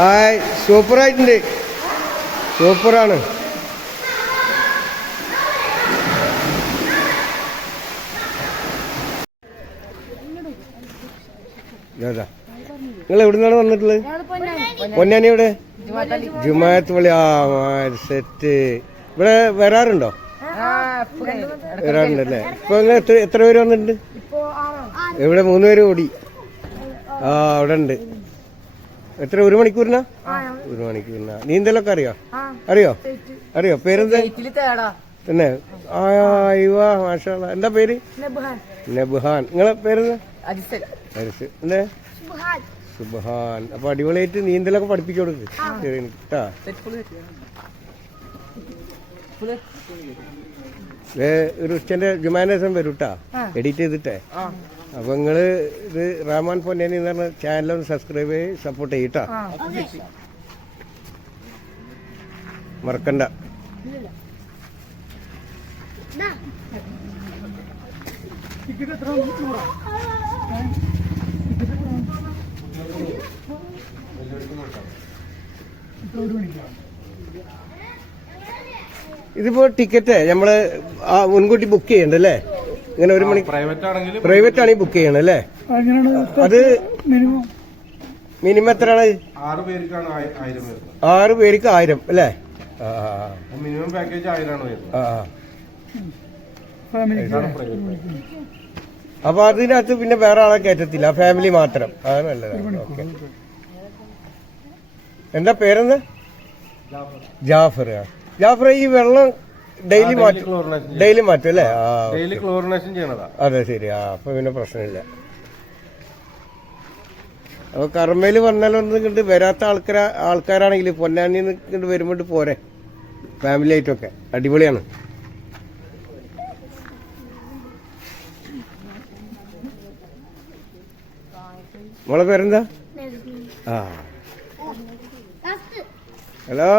Hi സൂപ്പറായിട്ടുണ്ട്. സൂപ്പറാണ്. നിങ്ങൾ എവിടുന്നാണ് വന്നിട്ടുള്ളത്? പൊന്നാനി എവിടെ? ജുമാഅത്ത് പള്ളി. ആ സെറ്റ്. ഇവിടെ വരാറുണ്ടോ? വരാറുണ്ടല്ലേ. ഇപ്പൊ നിങ്ങൾ എത്ര പേര് വന്നിട്ടുണ്ട്? ഇവിടെ 3 പേര് കൂടി. ആ അവിടെ ഉണ്ട്. എത്ര? 1 മണിക്കൂറിനാ? 1 മണിക്കൂറിനാ. നീന്തലൊക്കെ അറിയോ? പേരെന്താ? തന്നെ. മാഷാ അല്ലാ. എന്താ പേര്? നബ്ഹാൻ. നിങ്ങളെ പേരെന്താ? ഹരിസ്. എന്തേ? സുബ്ഹാൻ. അപ്പൊ അടിപൊളിയായിട്ട് നീന്തലൊക്കെ പഠിപ്പിച്ചു കൊടുക്ക് കേട്ടാ. ഒരു ഉച്ചന്റെ ജുമാന്റെ ദിവസം വരും കേട്ടാ, എഡിറ്റ് ചെയ്തിട്ടേ. അപ്പൊ നിങ്ങള് ഇത് റഹ്മാൻ പൊന്നാനി എന്ന് പറഞ്ഞ ചാനലൊന്ന് സബ്സ്ക്രൈബ് ചെയ്ത് സപ്പോർട്ട് ചെയ്യട്ടാ. മറക്കണ്ട. ഇതിപ്പോ ടിക്കറ്റ് നമ്മള് മുൻകൂട്ടി ബുക്ക് ചെയ്യണ്ടല്ലേ? ഇങ്ങനെ 1 മണി പ്രൈവറ്റ് ആണെങ്കിൽ ബുക്ക് ചെയ്യണം അല്ലേ? അത് മിനിമം എത്രയാണ്? 6 പേർക്ക് 1000 അല്ലേ? മിനിമം പാക്കേജ് 1000 ആണ്. അപ്പൊ അതിനകത്ത് പിന്നെ വേറെ ആളെ കയറ്റത്തില്ല, ഫാമിലി മാത്രം. അത് നല്ലതാണ്. ഓക്കെ. എന്താ പേരെന്താ? ജാഫർ. ഈ വെള്ളം ഡെയിലി മാറ്റും അല്ലേ? അതെ ശരി. അപ്പൊ പിന്നെ പ്രശ്നമില്ല. അപ്പൊ കർമ്മയില് വന്നാലൊന്നും കണ്ട് വരാത്ത ആൾക്കാരാണെങ്കിൽ പൊന്നാനി കണ്ട് വരുമ്പോട്ട് പോരെ, ഫാമിലി ആയിട്ടൊക്കെ അടിപൊളിയാണ്. മോളെ പേരെന്താ? ഹലോ.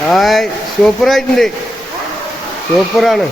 ഹായ് സൂപ്പറായിട്ടുണ്ട്. സൂപ്പറാണ്.